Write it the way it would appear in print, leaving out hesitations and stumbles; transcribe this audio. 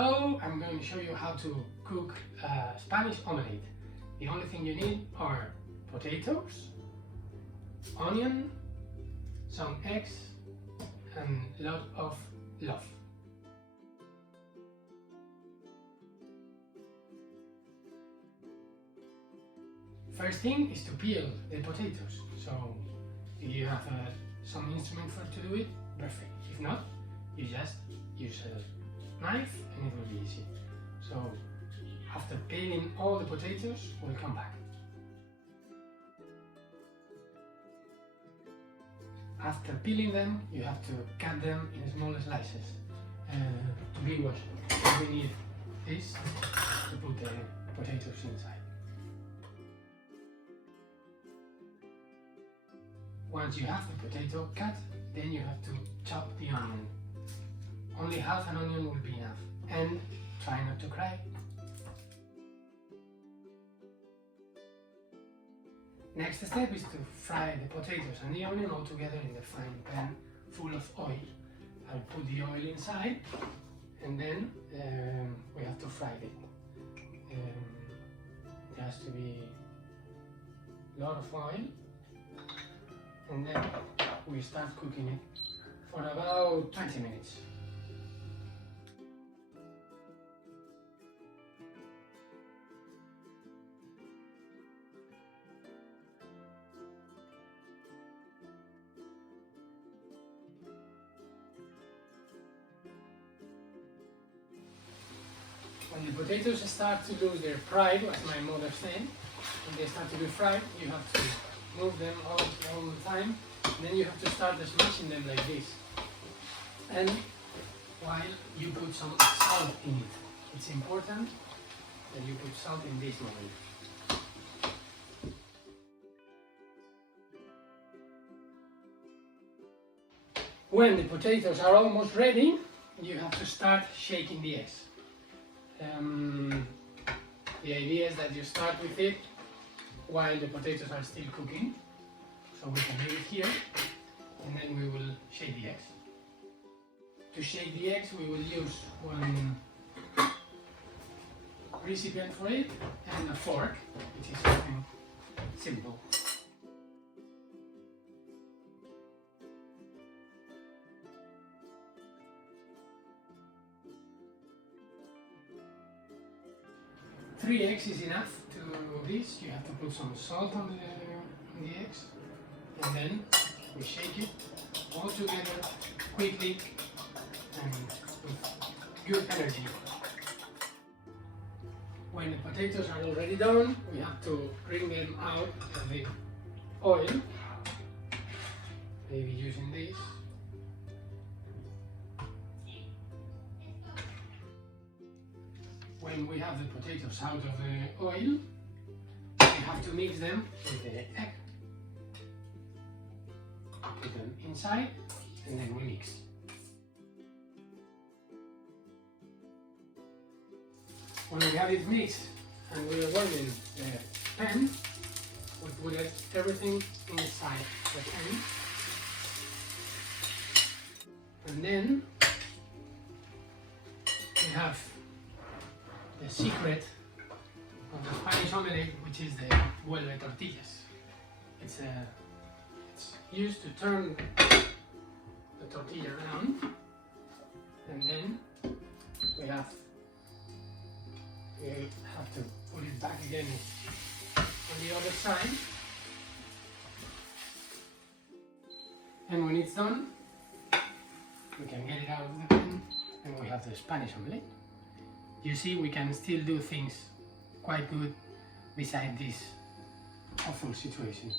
Now I'm going to show you how to cook a Spanish omelette. The only thing you need are potatoes, onion, some eggs and a lot of love. First thing is to peel the potatoes. So if you have some instrument to do it, perfect. If not, you just use a knife and it will be easy. So after peeling all the potatoes, we'll come back. After peeling them, you have to cut them in small slices to be washed. We need this to put the potatoes inside. Once you have the potato cut, then you have to chop the onion. Only half an onion will be enough. And try not to cry. Next step is to fry the potatoes and the onion all together in the frying pan full of oil. I'll put the oil inside and then we have to fry it. There has to be a lot of oil. And then we start cooking it for about 20 minutes. When the potatoes start to lose their pride, as my mother said, when they start to be fried, you have to move them all the time, and then you have to start smashing them like this. And while you put some salt in it, it's important that you put salt in this moment. When the potatoes are almost ready, you have to start shaking the eggs. The idea is that you start with it while the potatoes are still cooking, so we can leave it here and then we will shake the eggs. To shake the eggs we will use one recipient for it and a fork, which is something simple. Three eggs is enough to this. You have to put some salt on the eggs and then we shake it all together quickly and with good energy. When the potatoes are already done, we have to bring them out of the oil, maybe using this. When we have the potatoes out of the oil, we have to mix them with the egg. Put them inside and then we mix. When we have it mixed and we are warming the pan, we put everything inside the pan. And then we have the secret of the Spanish omelette, which is the vuelve tortillas. It's used to turn the tortilla around, and then we have to put it back again on the other side. And when it's done, we can get it out of the pan, and we have the Spanish omelette. You see, we can still do things quite good beside this awful situation.